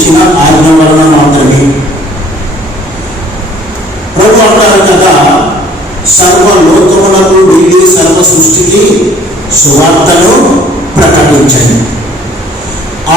ఇచ్చిన ఆజ్ఞ వలన మాత్రమే. ప్రభు అంటారు కదా సర్వ లోకములకు వెళ్ళి సర్వ సృష్టికి సువార్తను ప్రకటించండి.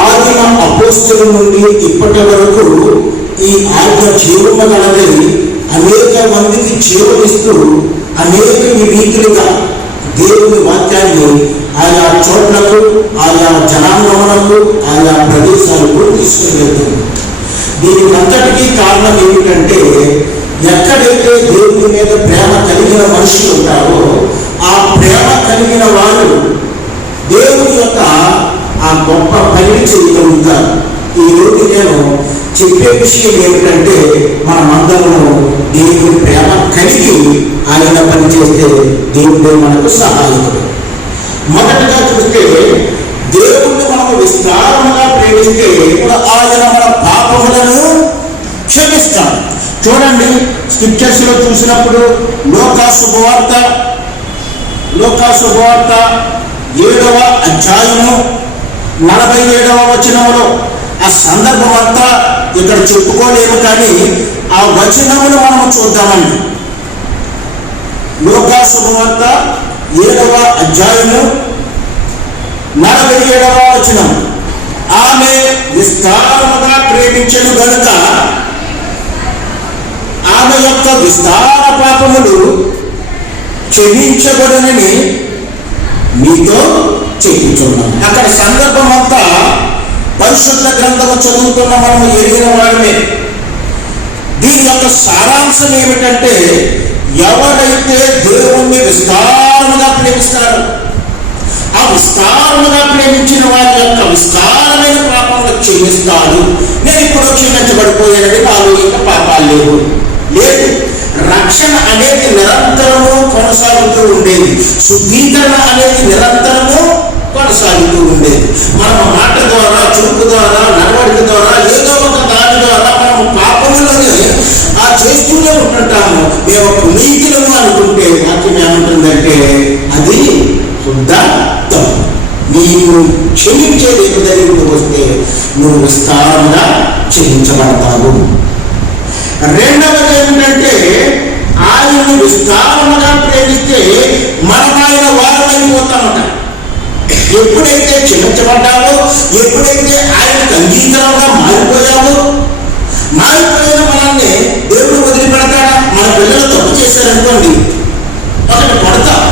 ఆదిన అపోస్తుల నుండి ఇప్పటి వరకు ఈ ఆజ్ఞ జీవము అనేక మందికి జీవనిస్తూ అనేక రీతిలుగా దేవుని వాక్యాన్ని ఆయా చోట్లకు ఆయా జనాంగములకు ఆయా ప్రదేశాలకు తీసుకువెళ్తుంది దీనికి అంతటికీ కారణం ఏమిటంటే ఎక్కడైతే దేవుని మీద ప్రేమ కలిగిన మనుషులు ఉంటారో ఆ ప్రేమ కలిగిన వారు దేవుని యొక్క ఆ గొప్ప పనిని చేయగలుగుతారు. ఈరోజు నేను చెప్పే విషయం ఏమిటంటే మనమందరము దేవుని ప్రేమ కలిగి ఆయన పని చేస్తే దేవుడే మనకు సహాయకుడు. మొదటగా చూస్తే దేవుణ్ణి మనము విస్తారముగా ప్రేమిస్తే కూడా ఆయన మన పాపములను క్షమిస్తాడు. చూడండి స్క్రిప్చర్స్లో చూసినప్పుడు లోకా శుభవార్త లోకా శుభవార్త ఏడవ అధ్యాయము నలభై ఏడవ వచనంలో ఆ సందర్భం అంతా ఇక్కడ చెప్పుకోలేము కానీ ఆ వచనమును మనము చూద్దామండి. లోకా శుభవార్త ఏడవ అధ్యాయము నలభై ఏడవ వచనం. ఆమె విస్తారముగా ప్రేమించను గనుక ఆమె యొక్క విస్తార పాపములు క్షమించబడనని మీతో చెప్పించున్నాను. అక్కడ సందర్భం అంతా పరిశుద్ధ గ్రంథము చదువుతున్న మనము ఎరిగిన వాడమే. దీని యొక్క సారాంశం ఏమిటంటే ఎవరైతే దేవుణ్ణి విస్తారముగా ప్రేమిస్తారో ఆ విస్తారముగా ప్రేమించిన వారి యొక్క విస్తారమైన పాపములు క్షమిస్తాడు. నేను ఇప్పుడు క్షమించబడిపోయానని నాలో ఇంకా పాపాలు లేవు. లేదు రక్షణ అనేది నిరంతరము కొనసాగుతూ ఉండేది. శుద్ధీకరణ అనేది నిరంతరము కొనసాగుతూ ఉండేది. మనం మాట ద్వారా చూపు ద్వారా నడవడిక ద్వారా ఏదో ఒక దాని ద్వారా మనం పాపములనే ఆ చేస్తూనే ఉంటుంటాము. మేము ఒక పునీతులము అనుకుంటే వాక్యం ఏమంటుందంటే అది శుద్ధ నీవు క్షమించే దేవుని దగ్గరికి వస్తే నువ్వు విస్తారంగా క్షమించబడతావు. రెండవది ఏమిటంటే ఆయనను విస్తారముగా ప్రేమిస్తే మనమైన వారమైపోతామట. ఎప్పుడైతే క్షమించబడ్డావో ఎప్పుడైతే ఆయనకు అంగీకారంగా మారిపోయావో మారిపోయిన మనల్ని దేవుడు వదిలిపెడతాడా? మన పిల్లలు తప్పు చేశారనుకోండి. ఒకటి కొడతాం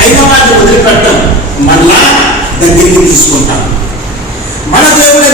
అయినా వారిని వదిలిపెట్టం. మళ్ళా దగ్గరికి తీసుకుంటాం. మన దేవుడు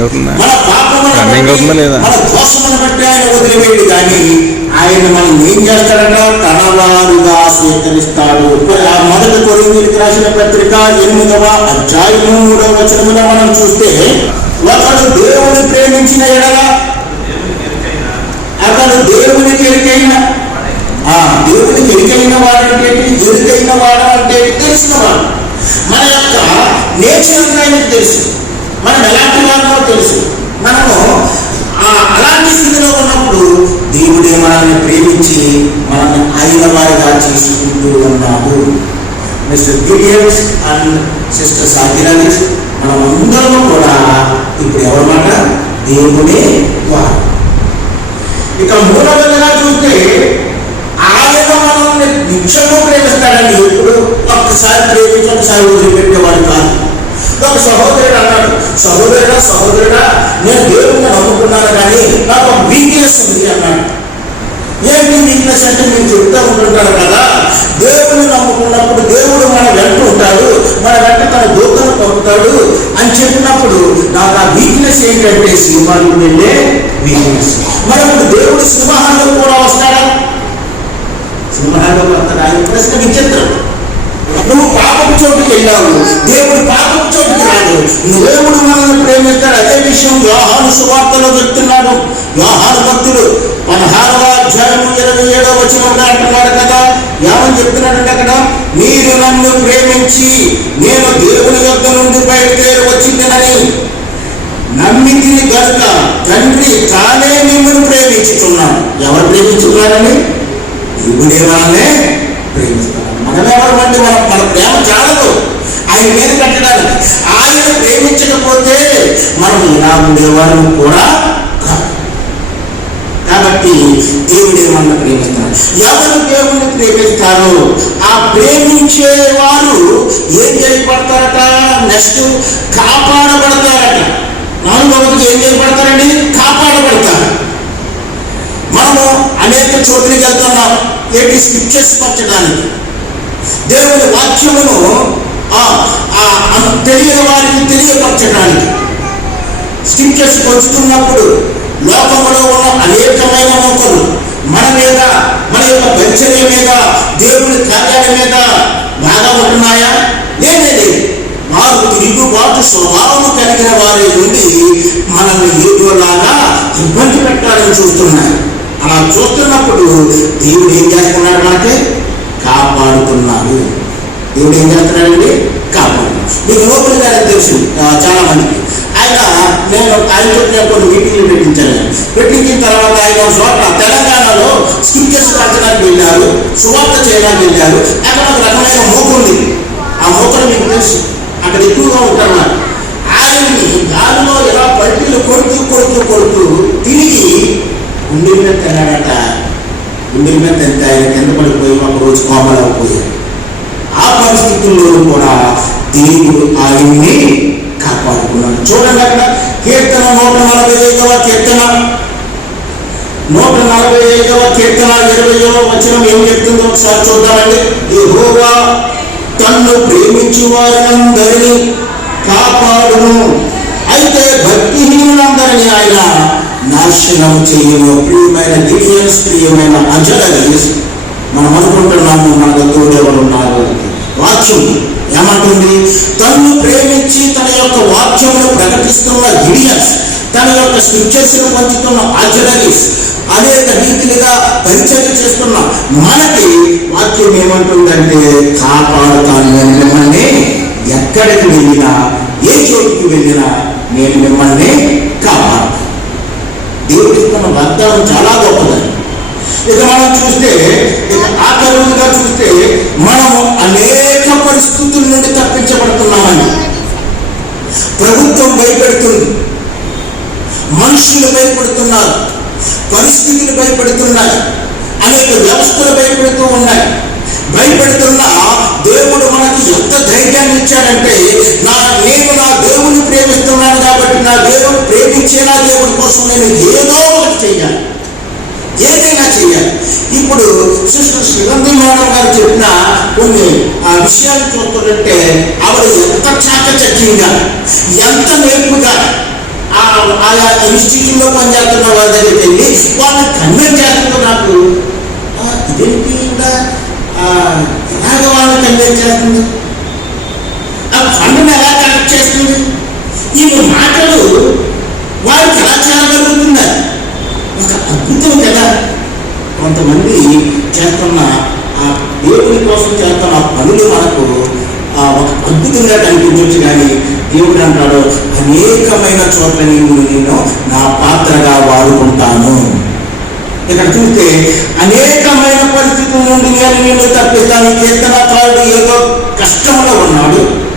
అవుతుందా? మన లేదా? మన దోషములను బట్టి ఆయన వదిలివేయడు కానీ ఆయన మనం ఏం చేస్తాడంట తన వారుగా స్వీకరిస్తాడు ఆ మొదటి కొరింథీయులకు రాసిన పత్రిక ఎనిమిదవ అధ్యాయము మూడవ వచనములో మనం చూస్తే ఒకడు దేవుని ప్రేమించిన ఎడల అతడు దేవునికి ఎరికైన ఆ దేవునికి ఎరికైన వాడు అంటే ఎరుకైన వాడు అంటే తెలిసిన వాడు మన యొక్క నేచర్ ఆయనకు తెలుసు మనం ఎలాంటి వారో తెలుసు మనము ఆ అలాంటి స్థితిలో ఉన్నప్పుడు దేవుడే మనల్ని ప్రేమించి మనల్ని ఆయన వారిగా చేసుకుంటూ ఉన్నాము mister Gillians and sister Sakiraj మనం కూడా ఇప్పుడు ఎవరన్నమాట దేవుడే వారు. ఇక మూడవదిగా చూస్తే ఆయన మనల్ని నిత్యము ప్రేమిస్తాడండి ఎప్పుడు ఒక్కసారి ప్రేమించి ఒకసారి వదిలిపెట్టేవాడు కాదు. ఒక సహోదరుడు అన్నాడు. సహోదరుడా సహోదరుడా నేను దేవుడిని నమ్ముకున్నాను కానీ నాకు వీక్నెస్ ఉంది అన్నాడు. ఏంటి వీక్నెస్ అంటే మీరు చెప్తా ఉంటుంటారు కదా? దేవుడిని నమ్ముకున్నప్పుడు దేవుడు మన వెంట ఉంటాడు. మన వెంట తన దూతను పంపుతాడు అని చెప్పినప్పుడు నాకు ఆ వీక్నెస్ ఏంటంటే సినిమాలు వెళ్ళే వీక్నెస్ మరి ఇప్పుడు దేవుడు సింహాల్లో కూడా వస్తాడా? సింహాల్లో వస్తాడా? ఆయన ప్రశ్న విచిత్రం. నువ్వు పాపపు చోటుకి వెళ్ళావు. దేవుడు పాపపు చోటుకి రాదు దేవుడు మనల్ని ప్రేమిస్తాడు. అదే విషయం వ్యవహార సువార్తలో చెప్తున్నాడు. వ్యవహార భక్తుడు పదహారవ అధ్యాయం ఇరవై ఏడవ వచనంలో అంటున్నాడు కదా. ఏమని చెప్తున్నాడంటే అక్కడ మీరు నన్ను ప్రేమించి నేను దేవుని యొక్క నుండి బయలుదేరి వచ్చిందనని నమ్మితిని గనుక తండ్రి తానే మిమ్మల్ని ప్రేమించుతున్నాడు ఎవరు ప్రేమించున్నారని దేవుడే వాళ్ళనే ప్రేమించు మనం ఎవరు అంటే మన మన ప్రేమ చాలదు ఆయన మీద పెట్టడానికి ఆయన ప్రేమించకపోతే మనం ఇలా ఉండేవారు కూడా కాబట్టి దేవుడు ఏమన్నా ప్రేమిస్తాడు? ఎవరు దేవుడిని ప్రేమిస్తారు? ఆ ప్రేమించే వారు ఏం చేయబడతారట? నెక్స్ట్ కాపాడబడతారట. నాలుగవది ఏం చేయబడతారండి? కాపాడబడతారు. మనము అనేక చోట్లకి వెళ్తున్నాం. ఏంటి స్క్రిప్చర్స్ పరచడానికి. దేవుని వాక్యమును తెలియని వారికి తెలియపరచడానికి. స్క్రిప్చర్స్ పంచుతున్నప్పుడు లోకంలో ఉన్న అనేకమైన మొక్కలు మన మీద మన యొక్క పరిచర్య మీద దేవుని కార్యాల మీద బాగా ఉంటున్నాయా లేదండి వారు తిరుగుబాటు స్వభావం కలిగిన వారి నుండి మనల్ని ఏదోలాగా ఇబ్బంది పెట్టాలని చూస్తున్నాయి. అలా చూస్తున్నప్పుడు దేవుడు ఏం చేస్తున్నాడు అంటే కాపాడుతున్నాడు. దేవుడు ఏం చేస్తున్నాడండి? కాపాడు. మీకు లోపల గారికి తెలుసు చాలా మందికి. ఆయన నేను ఆయనతో నేను కొన్ని మీటింగ్లు పెట్టించాను. పెట్టించిన తర్వాత ఆయన ఒక చోట తెలంగాణలో స్క్రిప్చర్స్ పంచడానికి వెళ్ళారు సువార్త చేయడానికి వెళ్ళారు. అక్కడ ఒక రకమైన మూక ఉంది. ఆ మూకలు మీకు తెలుసు. అక్కడ ఎక్కువగా ఉంటారు ఆయన్ని గాలిలో ఇలా పల్టీలు కొడుతూ కొడుతూ కొడుతూ తిరిగి గుండెల మీద తిన్నాడట. గుండెల మీద తింటే ఆయన కింద పడిపోయి ఒక రోజు కోమలైపోయాడు పరిస్థితుల్లో కూడా దేవుడు ఆయన్ని కాపాడుకున్నాడు. చూడండి అక్కడ కీర్తన నూట నలభై ఐదవ కీర్తన. నూట నలభై ఐదవ కీర్తన ఇరవయవ వచనం ఏం చెప్తుందో ఒకసారి చూద్దామండి. యెహోవా తన్ను ప్రేమించు వారినందరినీ కాపాడును. అయితే భక్తిహీనులందరినీ ఆయన నాశనం చేయను. ప్రియమైన గిడియన్స్ ప్రియమైన అంజలరీస్ మనం అనుకుంటున్నాము మన దగ్గర ఎవరు ఉన్నారు? వాక్యం ఏమంటుంది? తను ప్రేమించి తన యొక్క వాక్యమును ప్రకటిస్తున్న ఇడియన్స్ తన యొక్క స్క్రిప్చర్స్ పంచుతున్న ఆచరణీస్ అనేక రీతిగా పరిచయం చేస్తున్న మనకి వాక్యం ఏమంటుందంటే కాపాడుతాను నేను మిమ్మల్ని ఎక్కడికి వెళ్ళినా ఏ చోటుకి వెళ్ళినా నేను మిమ్మల్ని కాపాడు దేవుడు ఇస్తున్న వాగ్దానం చాలా గొప్పదండి ఇక మనం చూస్తే విషయాలు చూస్తుంటే ఆవిడ ఎంత చాకచక్యంగా ఎంత నేర్పుగా ఆయా ఇన్స్టిట్యూట్లో పనిచేస్తున్న వాళ్ళ దగ్గరికి వెళ్ళి వాళ్ళని కన్వెన్స్ చేస్తుందో నాకు ఇదేంటి ఈవిడ, ఎలాగ వాళ్ళని కన్వెన్స్ చేస్తుంది? అద్భుతంగా కనిపించవచ్చు కానీ దేవుడు అంటాడు అనేకమైన చోట్ల నేను నేను నా పాత్రగా వాడుకుంటాను. ఇక్కడ చూస్తే అనేకమైన పరిస్థితుల నుండి నేను నేను తప్పిస్తాను. కీర్తనకారుడు ఏదో కష్టంలో ఉన్నాడు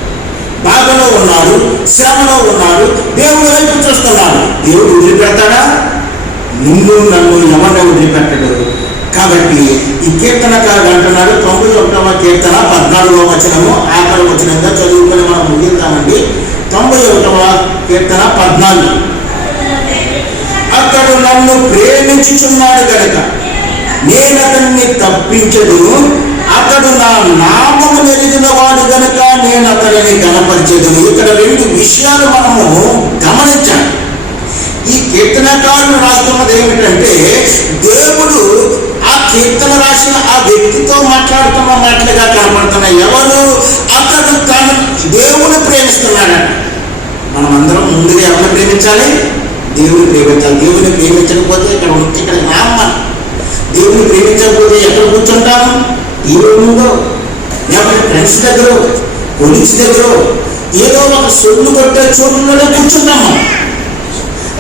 బాధలో ఉన్నాడు శ్రమలో ఉన్నాడు దేవుడు వైపు చూస్తున్నాడు. దేవుడు వదిలిపెడతాడా? నిన్ను నన్ను ఎవరిని వదిలిపెట్టడు? కాబట్టి ఈ కీర్తనకారు అంటున్నాడు. తొంభై ఒకటవ కీర్తన పద్నాలుగవ వచనము ఆఖరి వచనంగా చదువుకొని మనం ముగిద్దామండి. తొంభై ఒకటవ కీర్తన పద్నాలుగు. అతడు నన్ను ప్రేమించుచున్నాడు గనక నేను అతన్ని తప్పించదును అతడు నా నామము నెరిగిన వాడు గనక నేను అతనిని గణపరిచేదును. ఇక్కడ రెండు విషయాలు మనము గమనించాలి. ఈ కీర్తనకారులు రాస్తున్నది ఏమిటంటే దేవుడు కీర్తన రాసిన ఆ వ్యక్తితో మాట్లాడుతున్న మాటలుగా కనపడుతున్నాయి ఎవరు? అతను తన దేవుని ప్రేమిస్తున్నాడట. మనమందరం ముందుగా ఎవరిని ప్రేమించాలి? దేవుని ప్రేమించాలి. దేవుని ప్రేమించకపోతే ఇక్కడ ఉంటే ఇక్కడ రామ్మ దేవుని ప్రేమించకపోతే ఎక్కడ కూర్చుంటాము? ఈ ముందు లేకపోతే ఫ్రెండ్స్ దగ్గర కొలీగ్స్ దగ్గర ఏదో ఒక సొల్లు కొట్టే చోటులోనే కూర్చుంటాం మనం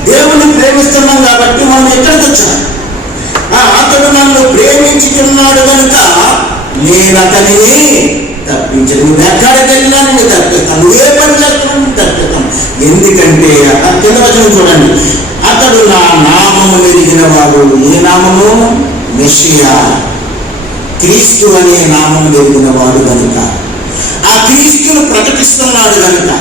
దేవుని ప్రేమిస్తున్నాం కాబట్టి మనం ఎక్కడికి వచ్చాం అతడు నన్ను ప్రేమించుతున్నాడు కనుక నేను అతనిని తప్పించను. తప్పించదు నువ్వు ఎక్కడికి వెళ్ళినా నేను తప్పిస్తాను. నువ్వు ఏ పని చేస్తున్నా తప్పిస్తాను. ఎందుకంటే ఆ కింద చూడండి. అతడు నా నామము ఎరిగిన వాడు. ఏ నామము? మెషియా. క్రీస్తు అనే నామం ఎరిగిన వాడు కనుక ఆ క్రీస్తును ప్రకటిస్తున్నాడు కనుక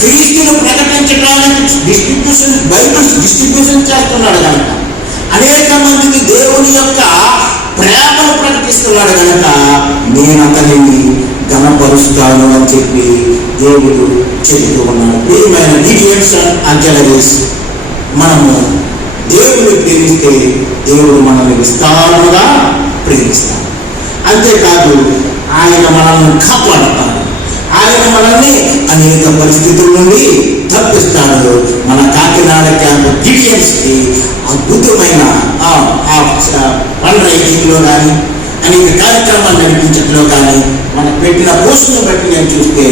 క్రీస్తును ప్రకటించడానికి డిస్ట్రిబ్యూషన్ బైబిల్స్ డిస్ట్రిబ్యూషన్ చేస్తున్నాడు కనుక అనేక మందికి దేవుని యొక్క ప్రేమను ప్రకటిస్తున్నాడు కనుక నేను అతనిని గణపరుస్తాను అని చెప్పి దేవుడు చెబుతూ ఉన్నాడు. ప్రియమైన డిడియన్స్ అంజలరీస్ మనము దేవుని ప్రేమిస్తే దేవుడు మనల్ని విస్తారముగా ప్రేమిస్తాడు. అంతేకాదు ఆయన మనల్ని కాపాడతాడు. ఆయన మనల్ని అనేక పరిస్థితుల నుండి తప్పిస్తాడు మన కాకినాడ క్యాంప్ గిడియన్స్కి అద్భుతమైన ఫండ్ రైజింగ్లో కానీ అనేక కార్యక్రమాలు నడిపించడంలో కానీ మన పెట్టిన పోస్టును బట్టి నేను చూస్తే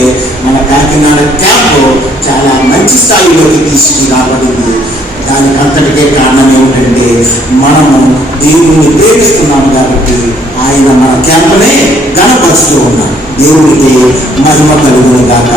మన కాకినాడ క్యాంప్ చాలా మంచి స్థాయిలోకి తీసుకురాబడింది. దానికి అంతటికే కారణం ఏమిటంటే మనము దేవుణ్ణి ప్రేమిస్తున్నాము కాబట్టి ఆయన మన క్యాంపునే గణపరుస్తూ ఉన్నాం దేవుడికి మహిమ కలుగును కాక